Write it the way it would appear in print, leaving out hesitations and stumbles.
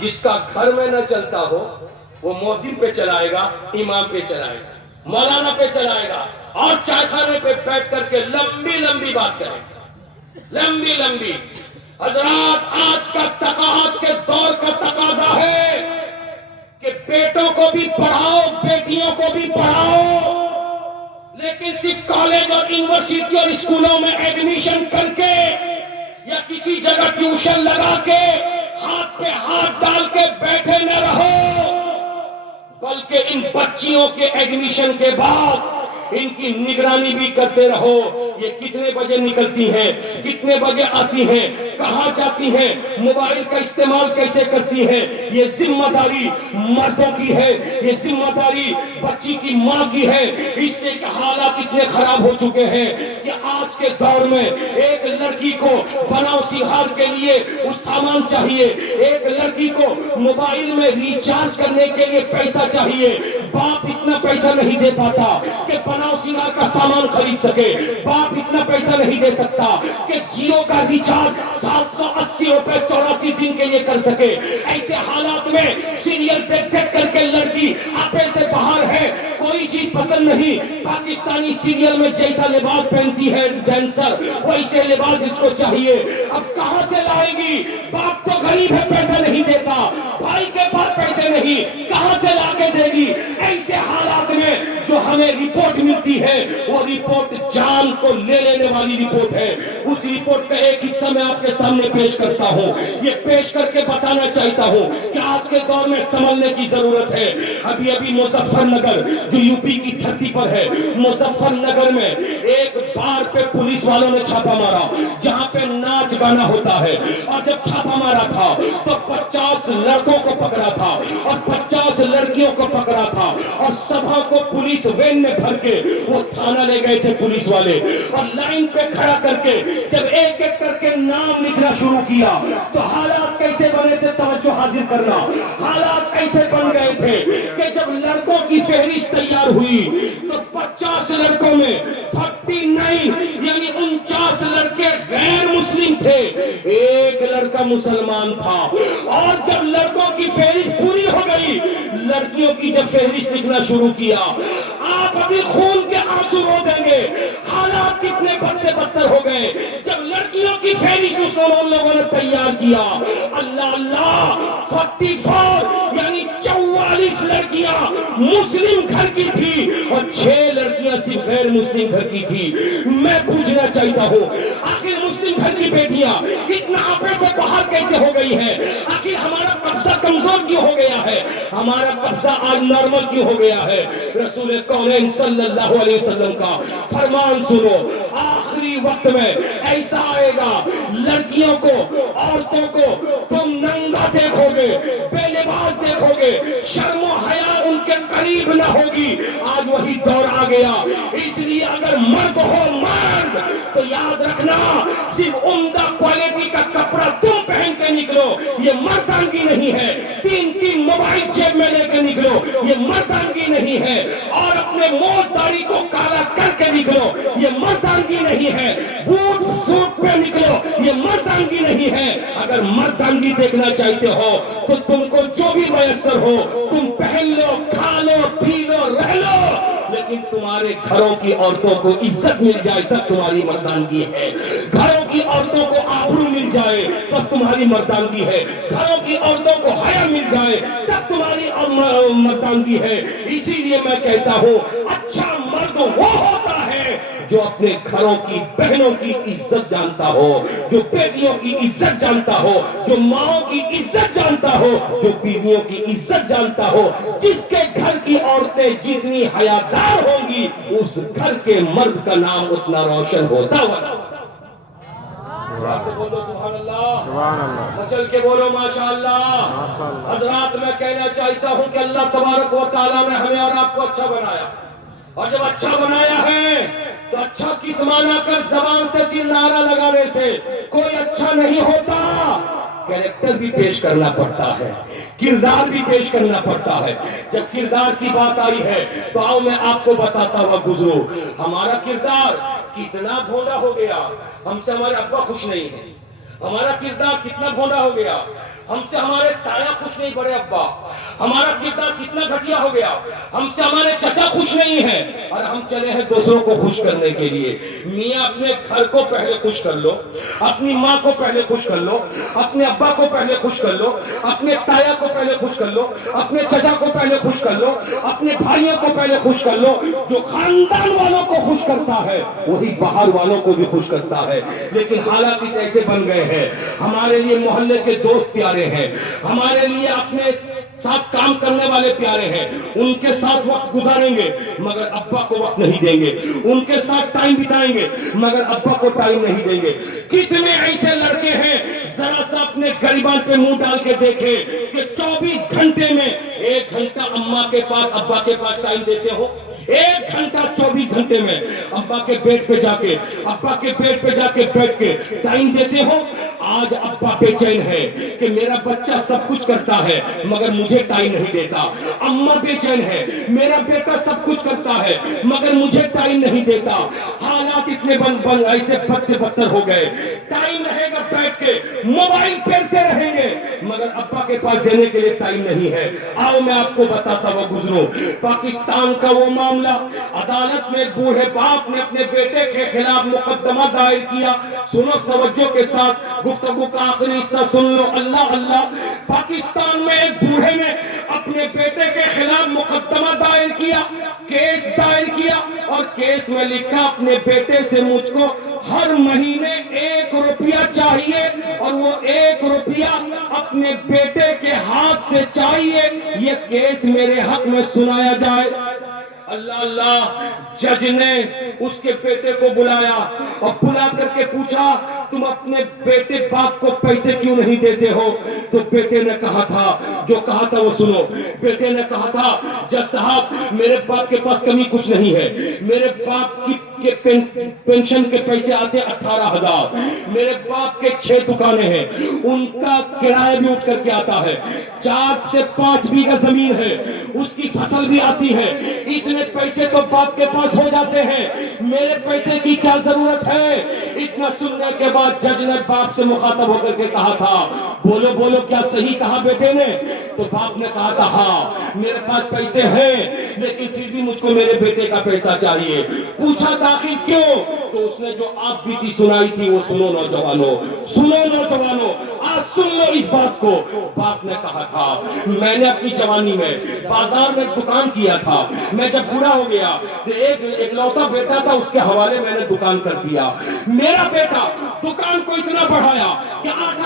جس کا گھر میں نہ چلتا ہو وہ مؤذن پہ چلائے گا، امام پہ چلائے گا، مولانا پہ چلائے گا، اور چائے خانے پہ بیٹھ کر کے لمبی لمبی بات کرے گا، لمبی لمبی۔ حضرات آج کے دور کا تقاضا ہے کہ بیٹوں کو بھی پڑھاؤ، بیٹیوں کو بھی پڑھاؤ، لیکن صرف کالج اور یونیورسٹی اور اسکولوں میں ایڈمیشن کر کے یا کسی جگہ ٹیوشن لگا کے ہاتھ پہ ہاتھ ڈال کے بیٹھے نہ رہو، بلکہ ان بچیوں کے ایڈمیشن کے بعد ان کی نگرانی بھی کرتے رہو۔ یہ کتنے بجے نکلتی ہیں، کتنے بجے آتی ہیں، کہاں جاتی ہیں، موبائل کا استعمال کیسے کرتی ہیں، یہ ذمہ داری مردوں کی ہے، یہ ذمہ داری بچی کی ماں کی ہے۔ اس لیے کہ حالات اتنے خراب ہو چکے ہیں کہ آج کے دور میں ایک لڑکی کو بناؤ سہار کے لیے اس سامان چاہیے، ایک لڑکی کو موبائل میں ریچارج کرنے کے لیے پیسہ چاہیے، باپ اتنا پیسہ نہیں دے پاتا کہ بناؤ سنگار کا سامان خرید سکے، باپ اتنا پیسہ نہیں دے سکتا کہ جیو کا ریچارج 780 روپے 84 دن کے لیے کر سکے۔ ایسے حالات میں سیریل دیکھ دیکھ کر کے لڑکی آپے سے باہر ہے، کوئی چیز پسند نہیں، پاکستانی سیریل میں جیسا لباس پہنتی ہے ڈانسر ویسے لباس اس کو چاہیے۔ اب کہاں سے لائے گی؟ باپ تو غریب ہے، پیسہ نہیں دیتا، بھائی کے پاس پیسے نہیں، کہاں سے لا کے دے گی؟ ایسے حالات میں جو ہمیں رپورٹ ملتی ہے وہ رپورٹ جان کو لے لینے والی رپورٹ ہے۔ اس رپورٹ کا ایک حصہ میں آپ کے سامنے پیش کرتا ہوں، یہ پیش کر کے بتانا چاہتا ہوں کہ آج کے دور میں سنبھلنے کی ضرورت ہے۔ ابھی مظفر نگر جو یو پی کی دھرتی پر ہے، مظفر نگر میں ایک بار پہ پولیس والوں نے چھاپا مارا جہاں پہ ناچ گانا ہوتا ہے، اور جب چھاپا مارا تھا تو 50 لڑکوں کو پکڑا تھا اور 50 لڑکیوں کو پکڑا تھا، اور سبھا کو پولیس وین میں بھر کے وہ تھانہ لے گئے تھے پولیس والے، اور لائن پہ کھڑا کر کے جب ایک ایک کر کے نام لکھنا شروع کیا تو حالات کیسے بنے تھے، توجہ حاضر کرنا، حالات کیسے بن گئے تھے کہ جب لڑکوں کی فہرست تیار ہوئی تو 50 لڑکوں میں 49 یعنی 49 لڑکے غیر مسلم تھے، ایک لڑکا مسلمان تھا۔ اور جب لڑکوں کی فہرست پوری ہو گئی، لڑکیوں کی جب فہرست لکھنا شروع کیا، آپ ابھی خون کے آنسو رو دیں گے، حالات کتنے بد سے بدتر ہو گئے۔ جب لڑکیوں کی فہرست ان لوگوں نے تیار کیا، اللہ اللہ 44 یعنی 44 لڑکیاں مسلم گھر کی تھی اور 6 لڑکیاں صرف غیر مسلم گھر کی تھی۔ میں پوچھنا چاہتا ہوں آخر مسلم گھر کی بیٹیاں اتنا آپے سے باہر کیسے ہو گئی ہیں؟ آخر ہمارا قبضہ کمزور کیوں ہو گیا ہے؟ ہمارا قبضہ آج نارمل کیوں ہو گیا ہے؟ رسول کونین صلی اللہ علیہ وسلم کا فرمان سنو، آخری وقت میں ایسا آئے گا لڑکیوں کو، عورتوں کو تم ننگا دیکھو گے، بے لباس دیکھو گے، شرم و حیا ان کے قریب نہ ہوگی۔ آج وہی دور آ گیا، اس لیے اگر مرد ہو مرد تو یاد رکھنا صرف عمدہ کوالٹی کا کپڑا تم پہن کے نکلو، یہ مردانگی نہیں ہے۔ 3 موبائل جیب میں لے کے نکلو، یہ مردانگی نہیں ہے۔ اور اپنے موچ داڑھی کو کالا کر کے نکلو، یہ مردانگی نہیں ہے۔ بوٹ سوٹ پہ نکلو، یہ مردانگی نہیں ہے۔ اگر مردانگی دیکھنا چاہتے ہو تو تم کو جو بھی میسر ہو تم پہن لو، کھا لو، پی لو، رہ لو، لیکن تمہارے گھروں کی عورتوں کو عزت مل جائے تب تمہاری مردانگی ہے۔ گھروں کی عورتوں کو آبرو مل جائے تب تمہاری مردانگی ہے۔ گھروں کی عورتوں کو حیا مل جائے تب تمہاری مردانگی ہے۔ اسی لیے میں کہتا ہوں اچھا مرد وہ ہوتا ہے جو اپنے گھروں کی بہنوں کی عزت جانتا ہو، جو بیٹیوں کی عزت جانتا ہو، جو ماں کی عزت جانتا ہو، جو بیویوں کی عزت جانتا ہو۔ جس کے گھر کی عورتیں جتنی حیادار ہوں گی اس گھر کے مرد کا نام اتنا روشن ہوتا ہوگا۔ بولو سبحان اللہ، سبحان اللہ، مچل کے بولو ماشاءاللہ۔ ماشاء اللہ۔ حضرات میں کہنا چاہتا ہوں کہ اللہ تبارک و تعالیٰ نے ہمیں اور آپ کو اچھا بنایا، اور جب اچھا بنایا ہے تو اچھا کس معنی کر زبان سے صرف نعرہ لگانے سے کوئی اچھا نہیں ہوتا، کریکٹر بھی پیش کرنا پڑتا ہے، کردار بھی پیش کرنا پڑتا ہے۔ جب کردار کی بات آئی ہے تو آؤ میں آپ کو بتاتا ہوا گزروں ہمارا کردار کتنا بھونڈا ہو گیا۔ ہم سے ہمارے ابا خوش نہیں ہیں، ہمارا کردار کتنا بھونڈا ہو گیا۔ ہم سے ہمارے تایا خوش نہیں، بڑے ابا ہمارا کردار کتنا گھٹیا ہو گیا، ہم سے ہمارے چچا خوش نہیں ہیں، اور ہم چلے ہیں دوسروں کو خوش کرنے کے لیے۔ میاں اپنے گھر کو پہلے خوش کر لو، اپنی ماں کو پہلے خوش کر لو، اپنے ابا کو پہلے خوش کر لو، اپنے تایا کو پہلے خوش کر لو، اپنے چچا کو پہلے خوش کر لو، اپنے بھائیوں کو پہلے خوش کر لو۔ جو خاندان والوں کو خوش کرتا ہے وہی باہر والوں کو بھی خوش کرتا ہے۔ لیکن حالات اس ایسے بن گئے ہیں، ہمارے لیے محلے کے دوست پیارے ہیں، ہمارے لیے اپنے ساتھ کام کرنے والے پیارے ہیں، ان کے ساتھ وقت گزاریں گے مگر ابا کو وقت نہیں دیں گے، ان کے ساتھ ٹائم بتائیں گے مگر ابا کو ٹائم نہیں دیں گے۔ کتنے ایسے لڑکے ہیں، ذرا سا اپنے گریبان پہ منہ ڈال کے دیکھیں کہ 24 گھنٹے میں 1 گھنٹہ اماں کے پاس ابا کے پاس ٹائم دیتے ہو؟ 1 گھنٹہ 24 گھنٹے میں ابا کے بیڈ پہ جا کے، ابا کے بیڈ پہ جا کے بیٹھ کے ٹائم دیتے ہو؟ آج ابا بے چین ہے کہ میرا بچہ سب کچھ کرتا ہے مگر مجھے ٹائم نہیں دیتا۔ اماں بے چین ہے، میرا بیٹا سب کچھ کرتا ہے مگر مجھے ٹائم نہیں دیتا۔ حالات اتنے بن ایسے بد سے بدتر ہو گئے، ٹائم رہے گا بیٹھ کے موبائل پھیرتے رہیں گے مگر ابا کے پاس دینے کے لیے ٹائم نہیں ہے۔ آؤ میں آپ کو بتاتا ہوا گزروں پاکستان کا وہ معاملہ، عدالت میں بوڑھے باپ نے اپنے بیٹے کے خلاف مقدمہ دائر کیا۔ سنو توجہ کے ساتھ، گفتگو کا آخری حصہ سن لو، اللہ اللہ۔ پاکستان میں ایک بوڑھے نے اپنے بیٹے کے خلاف مقدمہ دائر کیا، کیس دائر کیا، اور کیس میں لکھا اپنے بیٹے سے مجھ کو ہر مہینے 1 روپیہ چاہیے، اور وہ 1 روپیہ اپنے بیٹے کے ہاتھ سے چاہیے، یہ کیس میرے حق میں سنایا جائے۔ اللہ اللہ، جج نے اس کے بیٹے کو بلایا اور بلا کر کے پوچھا تم اپنے بیٹے باپ کو پیسے کیوں نہیں دیتے ہو؟ تو بیٹے نے کہا تھا، جو کہا تھا وہ سنو، بیٹے نے کہا تھا جج صاحب میرے باپ کے پاس کمی کچھ نہیں ہے، میرے باپ کی پینشن کے پیسے آتے 18,000، میرے باپ کے 6 دکانیں ہیں، ان کا کرایہ بھی اٹھ کر کے آتا ہے، 4 سے 5 بیگھہ زمین ہے، اس کی فصل بھی آتی ہے، اتنے پیسے تو باپ کے پاس ہو جاتے ہیں، میرے پیسے کی کیا ضرورت ہے؟ اتنا سننے کے بعد جج نے باپ سے مخاطب ہو کر کے کہا تھا بولو بولو کیا صحیح کہا بیٹے نے؟ تو باپ نے کہا تھا ہاں میرے پاس پیسے ہیں لیکن پھر بھی مجھ کو میرے بیٹے کا پیسہ چاہیے۔ پوچھا آخر کیوں؟ تو اس نے جو آپ بیتی سنائی تھی وہ سنو نوجوانوں، سنو نوجوانوں، آج سن لو اس بات کو۔ باپ نے کہا تھا میں نے اپنی جوانی میں بازار میں دکان کیا تھا، میں جب بوڑھا ہو گیا تو ایک لوتا بیٹا تھا، اس کے حوالے میں نے دکان کر دیا، میرا بیٹا دکان کو اتنا بڑھایا کہ 8